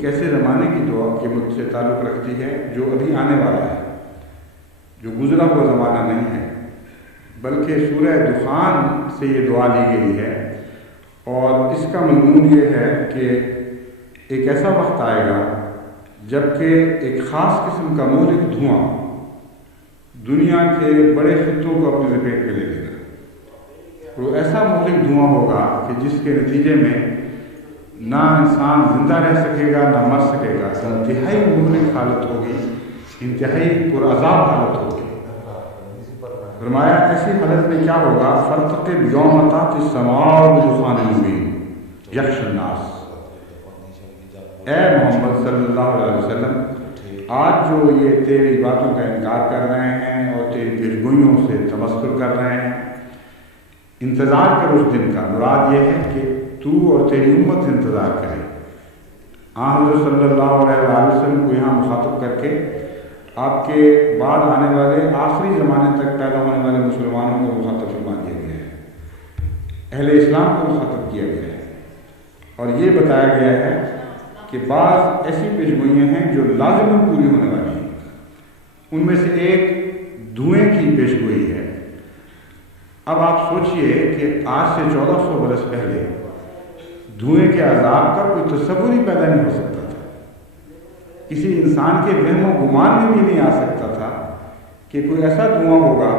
ایک ایسے زمانے کی دعا کے مجھ سے تعلق رکھتی ہے جو ابھی آنے والا ہے، جو گزرا ہوا زمانہ نہیں ہے، بلکہ سورہ دخان سے یہ دعا لی گئی ہے، اور اس کا مضمون یہ ہے کہ ایک ایسا وقت آئے گا جب کہ ایک خاص قسم کا مہلک دھواں دنیا کے بڑے خطوں کو اپنی لپیٹ میں لے لے گا۔ وہ ایسا مہلک دھواں ہوگا کہ جس کے نتیجے میں نہ انسان زندہ رہ سکے گا نہ مر سکے گا، انتہائی مہلک حالت ہوگی، انتہائی پرعذاب حالت ہوگی۔ فرمایا ایسی حالت میں کیا ہوگا؟ فارتقب یوم تأتی السماء بدخان مبین یغشی الناس۔ اے محمد صلی اللہ علیہ وسلم، آج جو یہ تیری باتوں کا انکار کر رہے ہیں اور تیری پیشگوئیوں سے تمسخر کر رہے ہیں، انتظار کر اس دن کا۔ مراد یہ ہے کہ تو اور تیری امت انتظار کرے۔ حضرت صلی اللہ علیہ وسلم کو یہاں مخاطب کر کے آپ کے بعد آنے والے آخری زمانے تک پیدا ہونے والے مسلمانوں کو مخاطب فرما دیا گیا ہے، اہل اسلام کو مخاطب کیا گیا ہے، اور یہ بتایا گیا ہے کہ بعض ایسی پیشگوئیاں ہیں جو لازماً پوری ہونے والی ہیں۔ ان میں سے ایک دھوئیں کی پیشگوئی ہے۔ اب آپ سوچئے کہ آج سے 1400 برس پہلے دھوئیں کے عذاب کا کوئی تصور ہی پیدا نہیں ہو سکتا تھا، کسی انسان کے وہم و گمان میں بھی نہیں آ سکتا تھا کہ کوئی ایسا دھواں ہوگا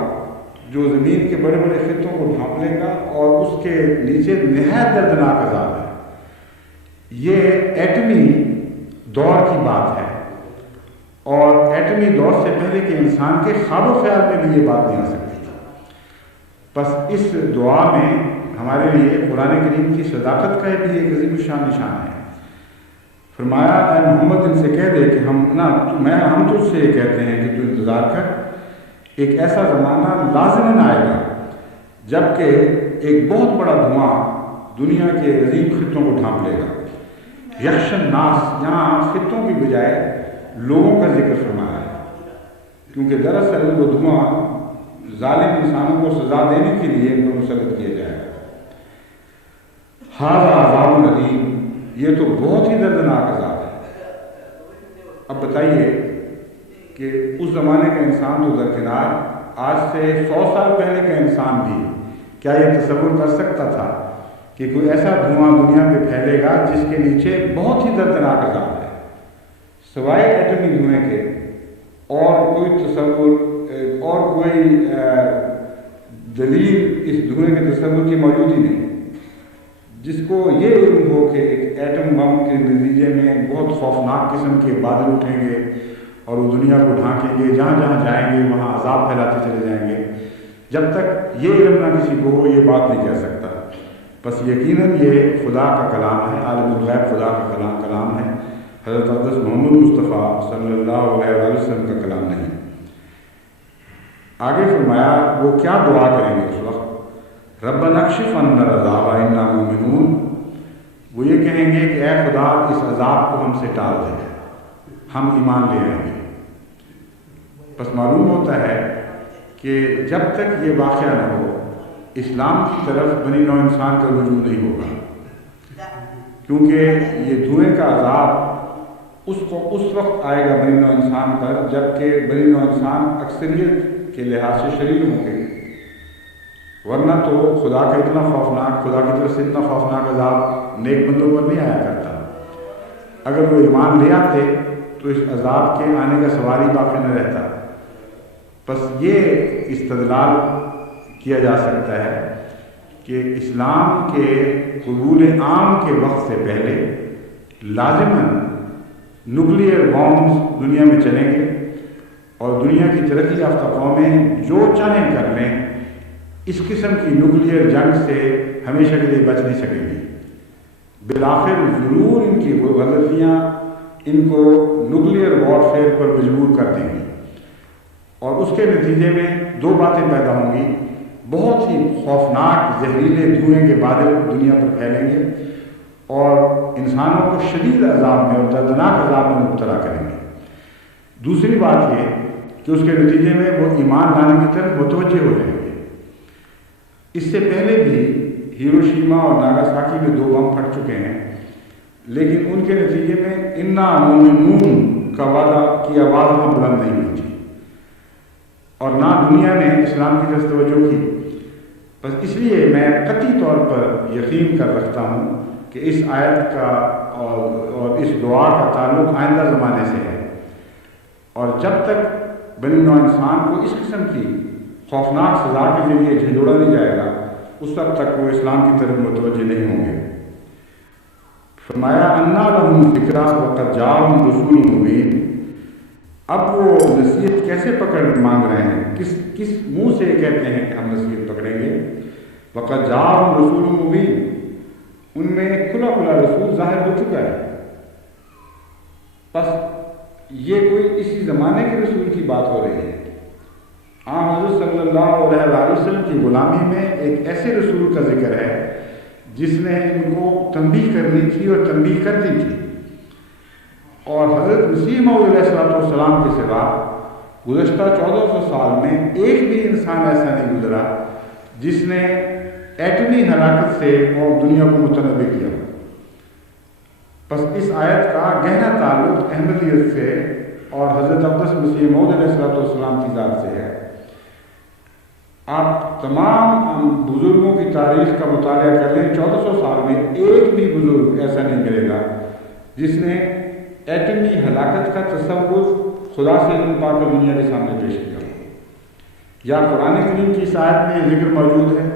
جو زمین کے بڑے بڑے خطوں کو ڈھانپ لے گا اور اس کے نیچے نہایت دردناک عذاب ہے۔ یہ ایٹمی دور کی بات ہے، اور ایٹمی دور سے پہلے کے انسان کے خواب و خیال میں بھی یہ بات نہیں آ سکتی تھی۔ بس اس دعا میں ہمارے لیے قرآن کریم کی صداقت کا بھی ایک عظیم الشان نشان ہے۔ فرمایا اے محمد ان سے کہہ دے کہ ہم تجھ سے یہ کہتے ہیں کہ تو انتظار کر، ایک ایسا زمانہ لازماً آئے گا جب کہ ایک بہت بڑا دھواں دنیا کے عظیم خطوں کو ڈھانپ لے گا۔ یغشی الناس، یہاں خطوں کی بجائے لوگوں کا ذکر فرمایا ہے، کیونکہ دراصل وہ دھواں ظالم انسانوں کو سزا دینے کے لیے ان کو مسلط کیا جائے گا۔ ھذا عذاب علیم، یہ تو بہت ہی دردناک عذاب ہے۔ اب بتائیے کہ اس زمانے کا انسان تو درکنار، آج سے 100 سال پہلے کا انسان بھی کیا یہ تصور کر سکتا تھا کہ کوئی ایسا دھواں دنیا پہ پھیلے گا جس کے نیچے بہت ہی دردناک عذاب ہے؟ سوائے ایٹمی دھوئیں کے اور کوئی تصور اور کوئی دلیل اس دھوئیں کے تصور کی موجودی نہیں۔ جس کو یہ علم ہو کہ ایک ایٹم بم کے نتیجے میں بہت خوفناک قسم کے بادل اٹھیں گے اور وہ دنیا کو ڈھانکیں گے، جہاں جہاں جائیں گے وہاں عذاب پھیلاتے چلے جائیں گے، جب تک یہ علم نہ کسی کو ہو یہ بات نہیں کہہ سکتا۔ بس یقیناً یہ خدا کا کلام ہے، عالم الغیب خدا کا کلام ہے، حضرت اقدس محمد مصطفیٰ صلی اللہ علیہ وسلم کا کلام نہیں۔ آگے فرمایا وہ کیا دعا کریں گے اس وقت؟ ربنا اکشف عنا العذاب انا مومنون، وہ یہ کہیں گے کہ اے خدا اس عذاب کو ہم سے ٹال دے، ہم ایمان لے آئیں گے۔ بس معلوم ہوتا ہے کہ جب تک یہ واقعہ نہ ہو اسلام کی طرف بنی نوع انسان کا رجوع نہیں ہوگا، کیونکہ یہ دھوئیں کا عذاب اس وقت آئے گا بنی نوع انسان پر جب کہ بنی نوع انسان اکثریت کے لحاظ سے شریر ہوں گے، ورنہ تو خدا کا اتنا خوفناک، خدا کی طرف سے اتنا خوفناک عذاب نیک بندوں پر نہیں آیا کرتا۔ اگر وہ ایمان لے آتے تو اس عذاب کے آنے کا سوال ہی باقی نہ رہتا۔ بس یہ استدلال کیا جا سکتا ہے کہ اسلام کے قبول عام کے وقت سے پہلے لازماً نیوکلیئر بامز دنیا میں چلیں گے، اور دنیا کی ترقی یافتہ قومیں جو چاہیں کر لیں، اس قسم کی نیوکلیئر جنگ سے ہمیشہ کے لیے بچ نہیں سکیں گی۔ بالآخر ضرور ان کی غلطیاں ان کو نیوکلیئر وارفیئر پر مجبور کر دیں گی، اور اس کے نتیجے میں دو باتیں پیدا ہوں گی، بہت ہی خوفناک زہریلے دھوئیں کے بادل دنیا پر پھیلیں گے اور انسانوں کو شدید عذاب میں اور دردناک عذاب میں مبتلا کریں گے۔ دوسری بات یہ کہ اس کے نتیجے میں وہ ایمان لانے کی طرف متوجہ ہو جائیں گے۔ اس سے پہلے بھی ہیروشیما اور ناگاساکی میں 2 بم پھٹ چکے ہیں، لیکن ان کے نتیجے میں انا مومنون کا وعدہ کی آواز وہاں بلند نہیں ہوئی تھی، اور نہ دنیا نے اسلام کی طرف توجہ کی۔ بس اس لیے میں قطعی طور پر یقین کر رکھتا ہوں کہ اس آیت کا اور اس دعا کا تعلق آئندہ زمانے سے ہے، اور جب تک بنی نوع انسان کو اس قسم کی خوفناک سزا کے ذریعے جھنجھوڑا نہیں جائے گا، اس وقت تک وہ اسلام کی طرف متوجہ نہیں ہوں گے۔ فرمایا انا لہم ذکریٰ وقد جاءہم رسول مبین، اب وہ نصیحت کیسے پکڑ مانگ رہے ہیں، کس منہ سے کہتے ہیں کہ ہم نصیحت پکڑیں گے؟ وقد جاءہم رسول مبین، ان میں کھلا کھلا رسول ظاہر ہو چکا ہے۔ بس یہ کوئی اسی زمانے کے رسول کی بات ہو رہی ہے۔ حضرت صلی اللہ علیہ وسلم کی غلامی میں ایک ایسے رسول کا ذکر ہے جس نے ان کو تنبیہ کرنی تھی اور تنبیہ کرتی تھی، اور حضرت مسیح موعود علیہ السلام کے سوا گزشتہ 1400 سال میں ایک بھی انسان ایسا نہیں گزرا جس نے ایٹمی ہلاکت سے قوم دنیا کو متنبع کیا۔ بس اس آیت کا گہرا تعلق احمدیت سے اور حضرت اقدس مسیح موعود علیہ السلام کی ذات سے ہے۔ آپ تمام بزرگوں کی تاریخ کا مطالعہ کر لیں، 1400 سال میں ایک بھی بزرگ ایسا نہیں ملے گا جس نے ایٹمی ہلاکت کا تصور خدا سے علم پا کر دنیا کے سامنے پیش کیا۔ یا قرآن کریم کی اس آیت میں یہ ذکر موجود ہے،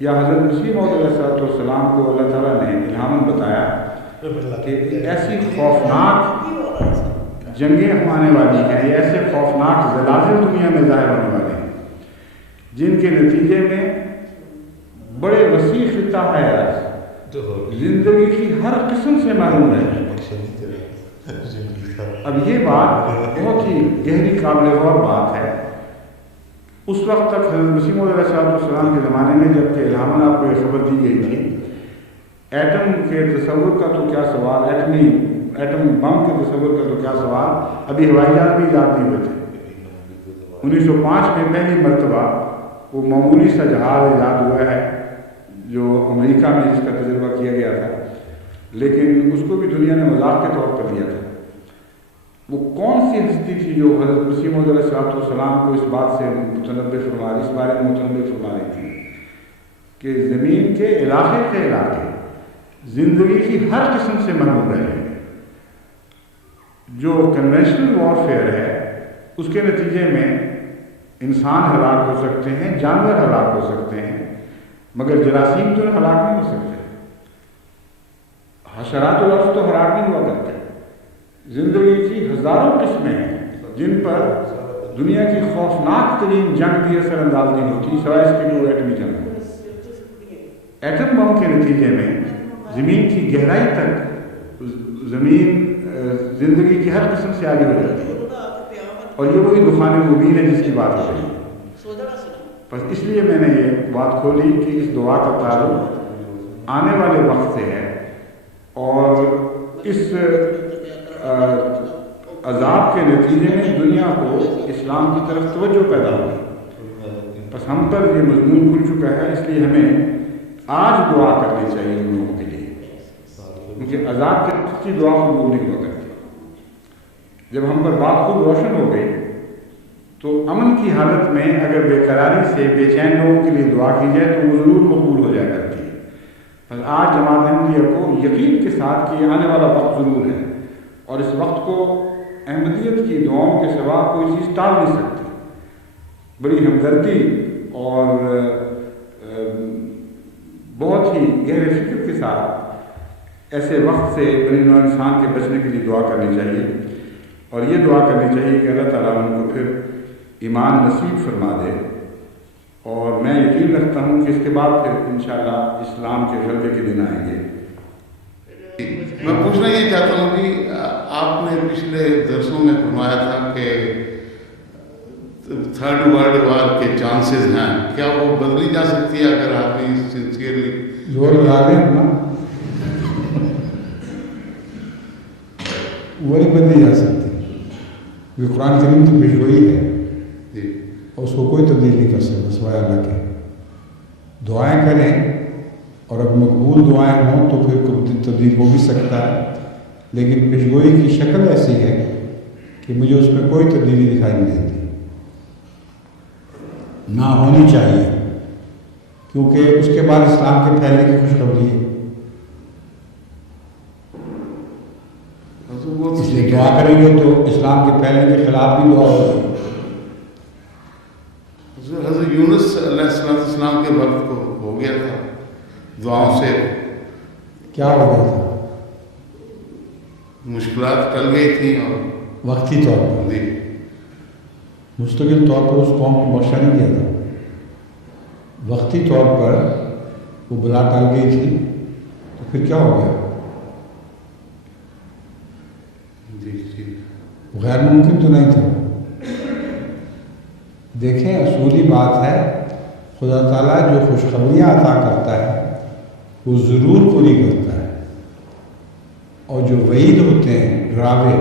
یا حضرت مسیح موعود علیہ السلام کو اللہ تعالیٰ نے الہاماً بتایا کہ ایسی خوفناک جنگیں ہونے والی ہیں، یا ایسے خوفناک زلازل دنیا میں ظاہر ہونے والے ہیں جن کے نتیجے میں بڑے وسیع خطہ حیات زندگی کی ہر قسم سے محروم ہے۔ اب یہ بات بہت ہی گہری قابل غور بات ہے۔ اس وقت تک حضرت مسیح موعود علیہ السلام کے زمانے میں جب کہ الہاماً آپ کو یہ خبر دی گئی تھی، ایٹم کے تصور کا تو کیا سوال، ایٹم بم کے تصور کا تو کیا سوال، ابھی ہوائی جہاز بھی ایجاد نہیں ہوئے تھے۔ 1905 میں پہلی مرتبہ وہ معمولی سا جہاز ایجاد ہوا ہے جو امریکہ میں جس کا تجربہ کیا گیا تھا، لیکن اس کو بھی دنیا نے مذاق کے طور پر لیا تھا۔ وہ کون سی ہستی تھی جو حضرت مسیح موعود علیہ السلام کو اس بات سے متنبع فرما رہی، اس بارے میں متنبع فرما رہی تھی کہ زمین کے علاقے زندگی کی ہر قسم سے محروم رہے ہیں۔ جو کنونشنل وارفیئر ہے اس کے نتیجے میں انسان ہلاک ہو سکتے ہیں، جانور ہلاک ہو سکتے ہیں، مگر جراثیم تو ہلاک نہیں ہو سکتے، حشرات الارض تو ہلاک نہیں ہوا کرتے۔ زندگی کی ہزاروں قسمیں ہیں جن پر دنیا کی خوفناک ترین جنگ بھی اثر انداز نہیں ہوتی سوائے اس کے کہ وہ ایٹمی جنگ ہے۔ ایٹم بم کے نتیجے میں زمین کی گہرائی تک زندگی کی ہر قسم سے آگے ہو جاتی ہے، اور یہ وہی دخان مبین ہے جس کی بات ہو رہی ہے۔ بس اس لیے میں نے یہ بات کھولی کہ اس دعا کا تعلق آنے والے وقت سے ہے، اور اس عذاب کے نتیجے میں دنیا کو اسلام کی طرف توجہ پیدا ہوگی۔ بس ہم پر یہ مضمون کھل چکا ہے، اس لیے ہمیں آج دعا کرنی چاہیے ان لوگوں کے لیے، کیونکہ عذاب کے وقت کی دعا قبول نہیں ہوا کرتی۔ جب ہم پر بات خوب روشن ہو گئی تو امن کی حالت میں اگر بے قراری سے بے چین لوگوں کے لیے دعا کی جائے تو وہ ضرور مقبول ہو جایا کرتی ہے۔ بس آج جماعت احمدیہ کو یقین کے ساتھ کہ آنے والا وقت ضرور ہے، اور اس وقت کو احمدیت کی دعاؤں کے سوا کوئی چیز ٹال نہیں سکتی۔ بڑی ہمدردی اور بہت ہی گہرے فکر کے ساتھ ایسے وقت سے بنی نوع انسان کے بچنے کے لیے دعا کرنی چاہیے، اور یہ دعا کرنی چاہیے کہ اللہ تعالیٰ ان کو پھر ایمان نصیب فرما دے، اور میں یقین رکھتا ہوں کہ اس کے بعد پھر انشاءاللہ اسلام کے غلبے کے دن آئیں گے۔ میں پوچھنا یہ چاہتا ہوں کہ آپ نے پچھلے درسوں میں فرمایا تھا کہ تھرڈ ورلڈ وار کے چانسز ہیں، کیا وہ بدلی جا سکتی ہے اگر آدمی سنسیئرلی زور لگا دیں اپنا؟ وہ نہیں بدلی جا سکتی، کیونکہ قرآن کریم تو پیشگوئی ہے اور اس کو کوئی تبدیل نہیں کر سکتا سوائے اللہ کے۔ دعائیں کریں اور اب مقبول دعائیں ہوں تو پھر تبدیل ہو بھی سکتا ہے، لیکن پیشگوئی کی شکل ایسی ہے کہ مجھے اس میں کوئی تبدیلی دکھائی نہیں دیتی، نہ ہونی چاہیے، کیونکہ اس کے بعد اسلام کے پھیلنے کی خوشخبری ہے۔ اس لیے دعا کریں گے تو اسلام کے پھیلنے کے خلاف بھی دعا ہوگی۔ حضرت یونس علیہ السلام کے وقت کو ہو گیا تھا دعاؤں سے، کیا ہو گیا تھا؟ مشکلات ٹل گئی تھیں اور وقتی طور پر، مستقل طور پر اس قوم کو بخشا نہیں گیا تھا، وقتی طور پر وہ بلا ٹل گئی تھی، تو پھر کیا ہو گیا؟ غیر ممکن تو نہیں تھا۔ دیکھیں اصولی بات ہے، خدا تعالیٰ جو خوشخبریاں عطا کرتا ہے وہ ضرور پوری کرتا ہے، اور جو وعید ہوتے ہیں ڈراوے